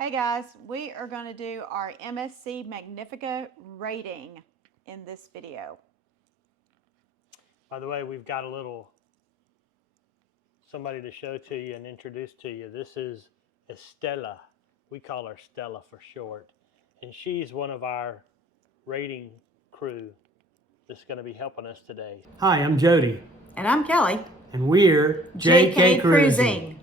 Hey guys, we are going to do our MSC Magnifica rating in this video. By the way, we've got a little somebody to show to you and introduce to you. This is Estella. We call her Stella for short. And she's one of our rating crew that's going to be helping us today. Hi, I'm Jody. And I'm Kelly. And we're JK Cruising.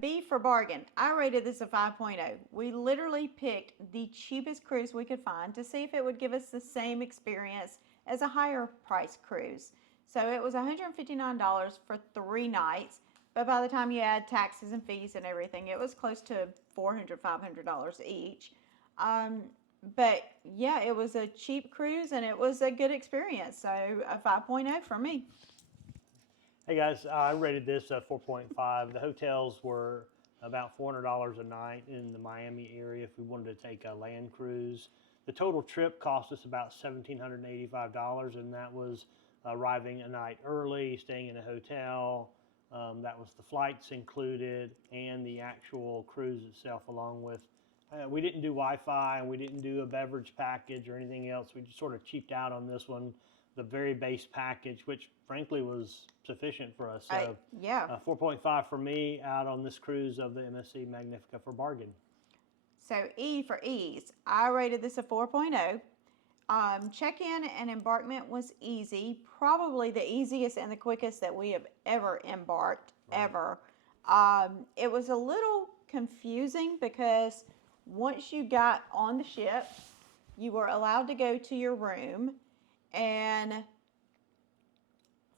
B for bargain. I rated this a 5.0. We literally picked the cheapest cruise we could find to see if it would give us the same experience as a higher price cruise. So it was $159 for 3 nights. But by the time you add taxes and fees and everything, it was close to $400, $500 each. But yeah, it was a cheap cruise and it was a good experience. So a 5.0 for me. Hey guys, I rated this a 4.5. The hotels were about $400 a night in the Miami area if we wanted to take a land cruise. The total trip cost us about $1,785, and that was arriving a night early, staying in a hotel. That was the flights included and the actual cruise itself, along with, we didn't do Wi-Fi and we didn't do a beverage package or anything else. We just sort of cheaped out on this one, the very base package, which frankly was sufficient for us. So, yeah. 4.5 for me out on this cruise of the MSC Magnifica for bargain. So E for ease. I rated this a 4.0. Check-in and embarkment was easy, probably the easiest and the quickest that we have ever embarked, ever. It was a little confusing because once you got on the ship, you were allowed to go to your room and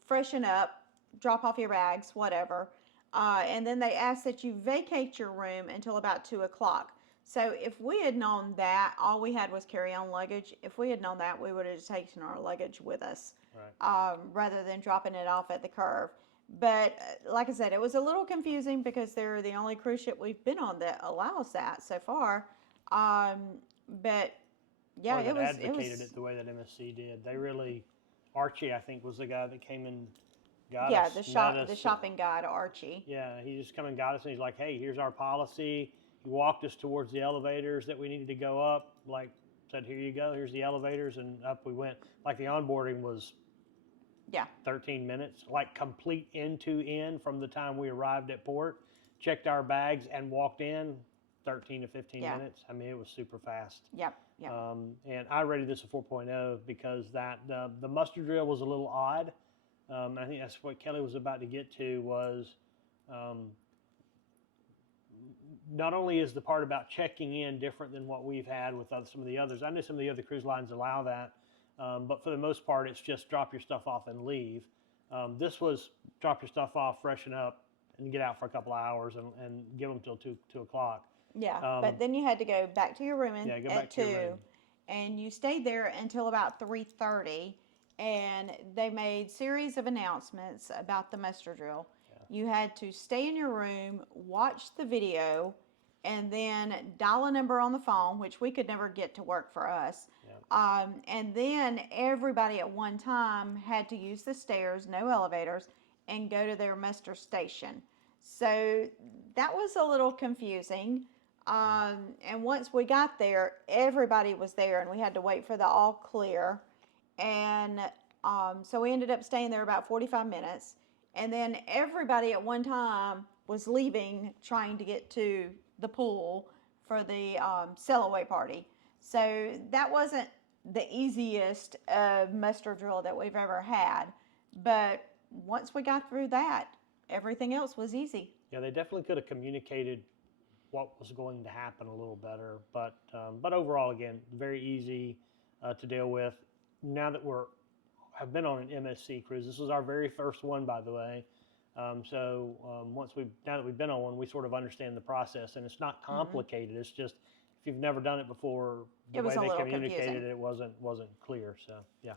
freshen up, drop off your bags, whatever. And then they asked that you vacate your room until about 2 o'clock. So if we had known that, all we had was carry-on luggage. If we had known that, we would have just taken our luggage with us, right, rather than dropping it off at the curve. But like I said, it was a little confusing because they're the only cruise ship we've been on that allows that so far. But yeah, it advocated it the way that MSC did. They really, Archie, I think, was the guy that came and got us. Yeah, the shopping guide, Archie. Yeah, he just come and got us, and he's like, hey, here's our policy. He walked us towards the elevators that we needed to go up, like said, here you go, here's the elevators, and up we went. Like the onboarding was 13 minutes, like complete end to end from the time we arrived at port, checked our bags, and walked in 13 to 15 minutes. I mean, it was super fast. Yep. And I rated this a 4.0 because that the muster drill was a little odd. I think that's what Kelly was about to get to was, not only is the part about checking in different than what we've had with some of the others. I know some of the other cruise lines allow that, but for the most part, it's just drop your stuff off and leave. This was drop your stuff off, freshen up, and get out for a couple of hours and give them till 2 o'clock. Yeah, but then you had to go back to your room at 2, and you stayed there until about 3:30, and they made series of announcements about the muster drill. You had to stay in your room, watch the video, and then dial a number on the phone, which we could never get to work for us. And then everybody at one time had to use the stairs, no elevators, and go to their muster station. So that was a little confusing. And once we got there, everybody was there, and we had to wait for the all clear. And so we ended up staying there about 45 minutes. And then everybody at one time was leaving, trying to get to the pool for the sail-away party. So that wasn't the easiest muster drill that we've ever had. But once we got through that, everything else was easy. Yeah, they definitely could have communicated what was going to happen a little better. But overall, again, very easy to deal with. Now that have been on an MSC cruise. This was our very first one, by the way. Now that we've been on one, we sort of understand the process, and it's not complicated. It's just if you've never done it before, the way they communicated it wasn't clear. So yeah.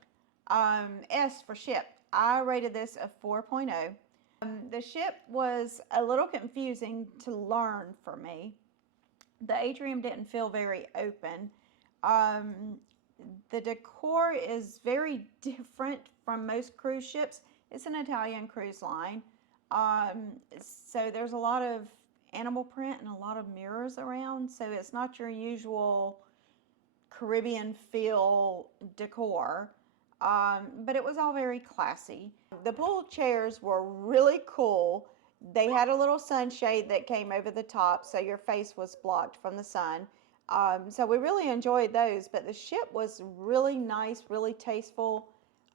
S for ship. I rated this a 4.0. The ship was a little confusing to learn for me. The atrium didn't feel very open. The decor is very different from most cruise ships. It's an Italian cruise line. So there's a lot of animal print and a lot of mirrors around. So it's not your usual Caribbean feel decor. But it was all very classy. The pool chairs were really cool. They had a little sunshade that came over the top, so your face was blocked from the sun. So we really enjoyed those. But the ship was really nice, really tasteful.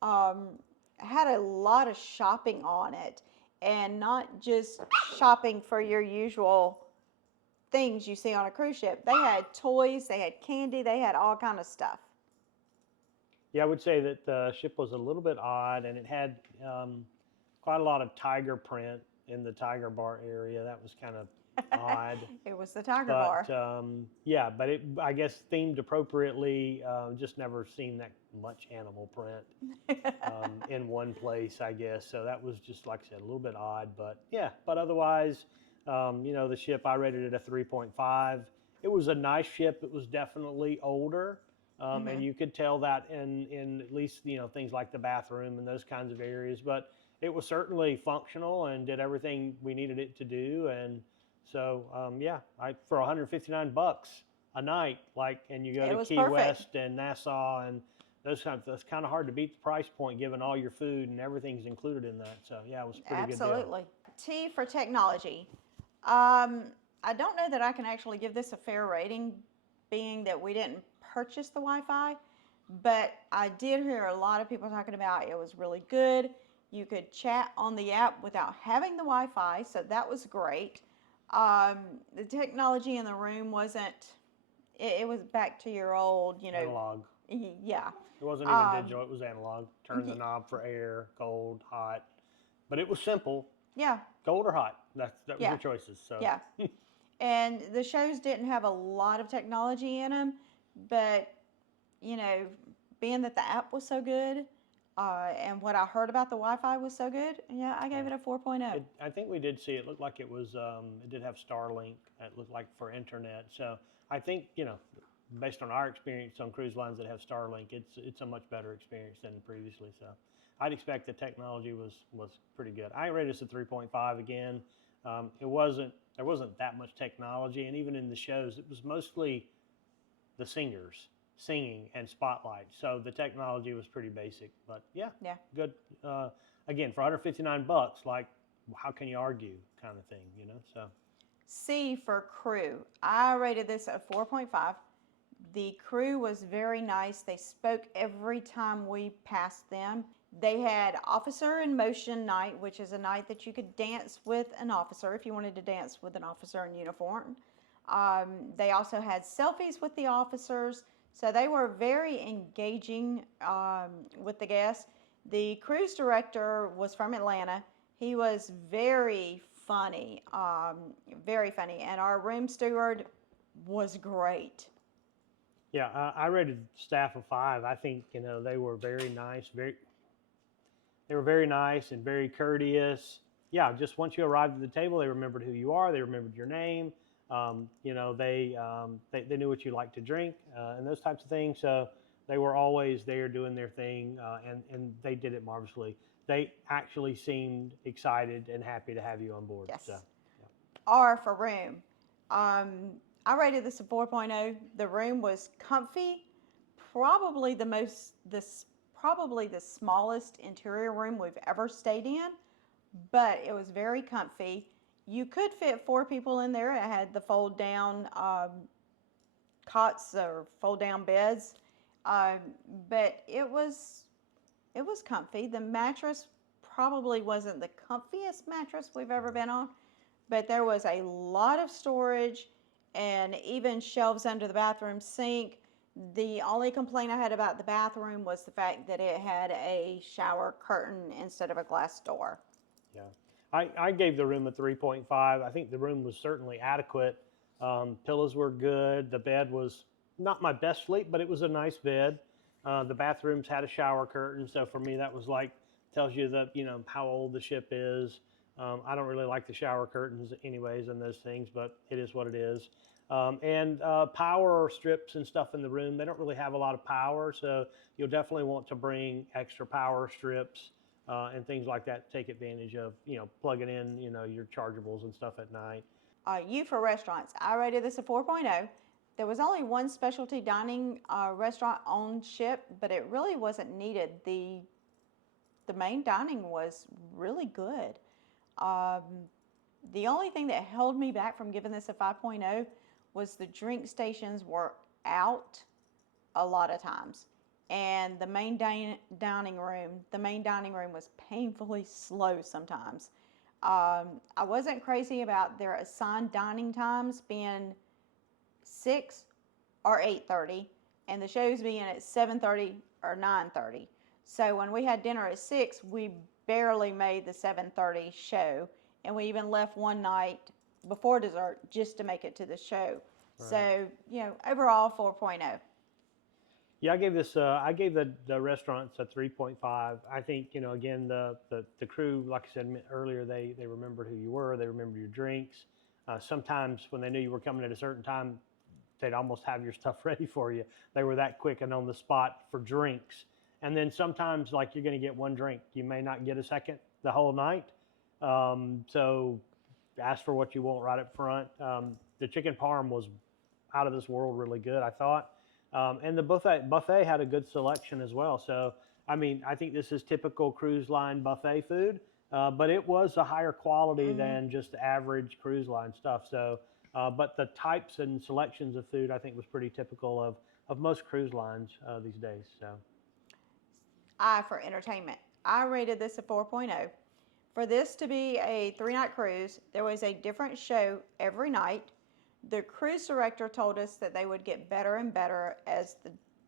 Had a lot of shopping on it, and not just shopping for your usual things you see on a cruise ship. They had toys, they had candy, they had all kind of stuff. Yeah, I would say that the ship was a little bit odd, and it had quite a lot of tiger print in the tiger bar area. That was kind of odd. It was the tiger But bar. yeah, but it, I guess, themed appropriately. Just never seen that much animal print in one place, I guess. So that was just, like I said, a little bit odd. But yeah, but otherwise, the ship, I rated it a 3.5. It was a nice ship. It was definitely older. And you could tell that in at least, things like the bathroom and those kinds of areas. But it was certainly functional and did everything we needed it to do. And so, yeah, for $159 a night, and you go to Key West and Nassau and those kinds of, that's kind of hard to beat the price point given all your food and everything's included in that. So yeah, it was a pretty good deal. Absolutely. T for technology. I don't know that I can actually give this a fair rating, being that we didn't purchase the Wi-Fi, but I did hear a lot of people talking about it was really good. You could chat on the app without having the Wi-Fi, so that was great. The technology in the room wasn't, it was back to your old, Analog. Yeah. It wasn't even digital, it was analog. Turn the knob for air, cold, hot. But it was simple. Yeah. Cold or hot. That was your choices. So. Yeah. And the shows didn't have a lot of technology in them, but, being that the app was so good, and what I heard about the Wi-Fi was so good, yeah, I gave it a 4.0. I think we did see it looked like it was, it did have Starlink. It looked like for internet. So I think, based on our experience on cruise lines that have Starlink, it's a much better experience than previously. So I'd expect the technology was pretty good. I rated this a 3.5 again. There wasn't that much technology, and even in the shows, it was mostly the singers singing and spotlight. So the technology was pretty basic, but yeah, good. Again, for $159, how can you argue, kind of thing, So C for crew. I rated this a 4.5. The crew was very nice. They spoke every time we passed them. They had Officer in Motion night, which is a night that you could dance with an officer if you wanted to dance with an officer in uniform. They also had selfies with the officers, so they were very engaging with the guests. The cruise director was from Atlanta. He was very funny, and our room steward was great. Yeah, I rated staff a 5. I think they were very nice, they were very nice and very courteous. Yeah, just once you arrived at the table, they remembered who you are. They remembered your name. They knew what you liked to drink and those types of things. So they were always there doing their thing, and they did it marvelously. They actually seemed excited and happy to have you on board. Yes. So, yeah. R for room. I rated this a 4.0. The room was comfy, probably the smallest interior room we've ever stayed in, but it was very comfy. You could fit 4 people in there. It had the fold down cots or fold down beds, but it was comfy. The mattress probably wasn't the comfiest mattress we've ever been on, but there was a lot of storage and even shelves under the bathroom sink. The only complaint I had about the bathroom was the fact that it had a shower curtain instead of a glass door. Yeah, I gave the room a 3.5. I think the room was certainly adequate. Pillows were good. The bed was not my best sleep, but it was a nice bed. The bathrooms had a shower curtain, so for me that was tells you that how old the ship is. I don't really like the shower curtains anyways and those things, but it is what it is. And power strips and stuff in the room, they don't really have a lot of power, so you'll definitely want to bring extra power strips and things like that to take advantage of, plugging in, your chargeables and stuff at night. U for restaurants. I rated this a 4.0. There was only one specialty dining restaurant on ship, but it really wasn't needed. The main dining was really good. The only thing that held me back from giving this a 5.0 was the drink stations were out a lot of times. And the main dining room was painfully slow sometimes. I wasn't crazy about their assigned dining times being 6 or 8:30, and the shows being at 7:30 or 9:30. So when we had dinner at 6, we barely made the 7:30 show, and we even left one night before dessert just to make it to the show. Right. So, overall 4.0. Yeah, I gave the restaurants a 3.5. I think, again, the crew, like I said earlier, they remembered who you were, they remembered your drinks. Sometimes when they knew you were coming at a certain time, they'd almost have your stuff ready for you. They were that quick and on the spot for drinks. And then sometimes, like, you're going to get one drink. You may not get a second the whole night. So ask for what you want right up front. The chicken parm was out of this world really good, I thought. And the buffet had a good selection as well. So, I think this is typical cruise line buffet food, but it was a higher quality than just average cruise line stuff. So, but the types and selections of food, I think, was pretty typical of most cruise lines these days. So, I for entertainment. I rated this a 4.0. For this to be a 3-night cruise, there was a different show every night. The cruise director told us that they would get better and better as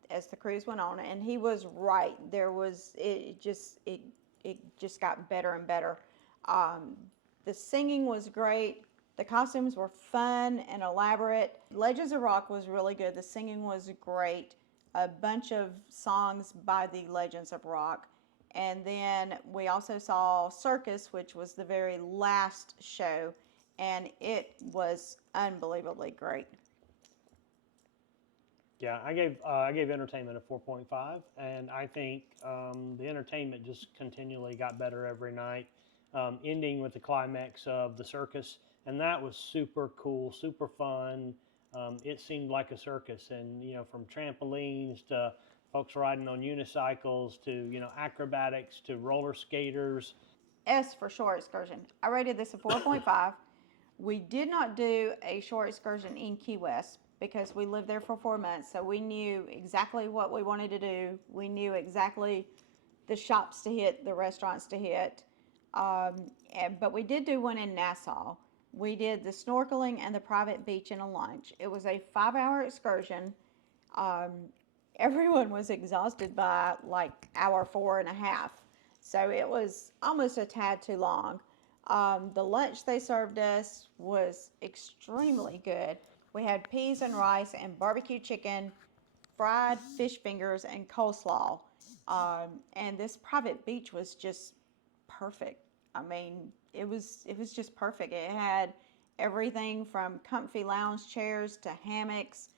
the cruise went on, and he was right. It just got better and better. The singing was great. The costumes were fun and elaborate. Legends of Rock was really good. The singing was great. A bunch of songs by the Legends of Rock. And then we also saw Circus, which was the very last show, and it was unbelievably great. Yeah, I gave entertainment a 4.5, and I think the entertainment just continually got better every night, ending with the climax of the circus, and that was super cool, super fun. It seemed like a circus, and from trampolines to folks riding on unicycles to acrobatics to roller skaters. S for shore excursion. I rated this a 4.5. We did not do a shore excursion in Key West because we lived there for 4 months, so we knew exactly what we wanted to do. We knew exactly the shops to hit, the restaurants to hit. But we did do one in Nassau. We did the snorkeling and the private beach and a lunch. It was a 5-hour excursion. Everyone was exhausted by like hour 4.5. So it was almost a tad too long. The lunch they served us was extremely good. We had peas and rice and barbecue chicken, fried fish fingers, and coleslaw. And this private beach was just perfect. It was just perfect. It had everything from comfy lounge chairs to hammocks,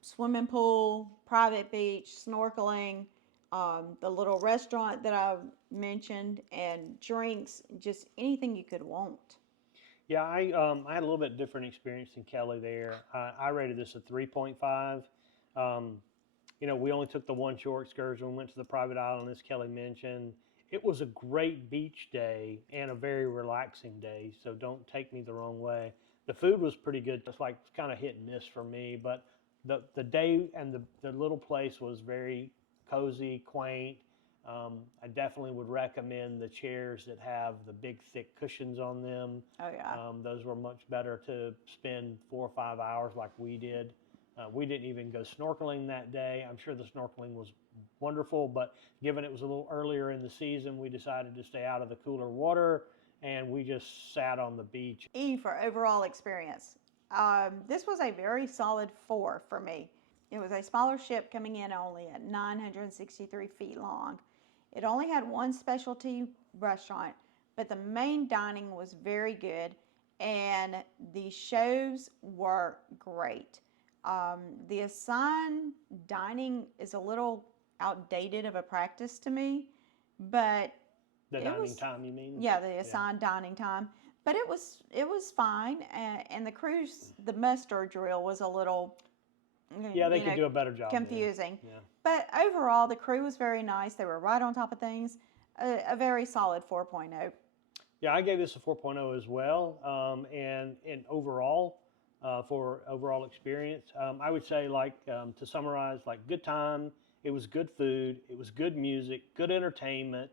swimming pool, private beach, snorkeling, the little restaurant that I mentioned, and drinks, just anything you could want. Yeah, I had a little bit different experience than Kelli there. I rated this a 3.5. We only took the one shore excursion. We went to the private island, as Kelli mentioned. It was a great beach day and a very relaxing day, so don't take me the wrong way. The food was pretty good, just like kind of hit and miss for me, but the day and the little place was very cozy, quaint. I definitely would recommend the chairs that have the big thick cushions on them. Oh yeah. Those were much better to spend 4 or 5 hours like we did. We didn't even go snorkeling that day. I'm sure the snorkeling was wonderful, but given it was a little earlier in the season, we decided to stay out of the cooler water, and we just sat on the beach. E for overall experience. This was a very solid 4 for me. It was a smaller ship coming in only at 963 feet long. It only had one specialty restaurant, but the main dining was very good, and the shows were great. The assigned dining is a little outdated of a practice to me, but The it dining was, time, you mean? yeah, the assigned dining time. But it was fine, and the cruise, the muster drill was a little, Yeah, they could do a better job there. confusing. Yeah. But overall, the crew was very nice. They were right on top of things. A very solid 4.0. Yeah, I gave this a 4.0 as well. And overall, for overall experience, I would say, like, to summarize, like, good time. It was good food. It was good music, good entertainment,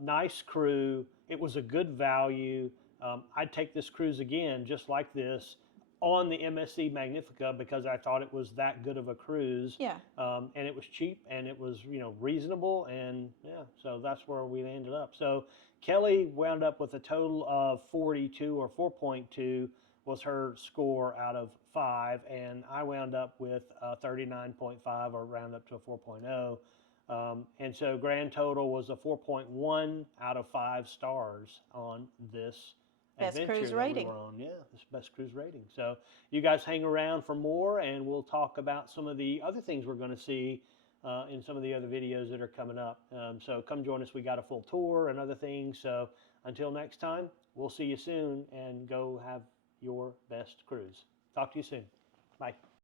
nice crew. It was a good value. I'd take this cruise again, just like this, on the MSC Magnifica, because I thought it was that good of a cruise. Yeah. And it was cheap, and it was, reasonable, and yeah, so that's where we ended up. So Kelli wound up with a total of 42, or 4.2 was her score out of 5, and I wound up with 39.5, or round up to a 4.0. And so grand total was a 4.1 out of 5 stars on this Best adventure cruise that rating. we were on. Yeah, this best cruise rating. So you guys hang around for more, and we'll talk about some of the other things we're going to see in some of the other videos that are coming up. So come join us. We got a full tour and other things. So until next time, we'll see you soon, and go have your best cruise. Talk to you soon. Bye.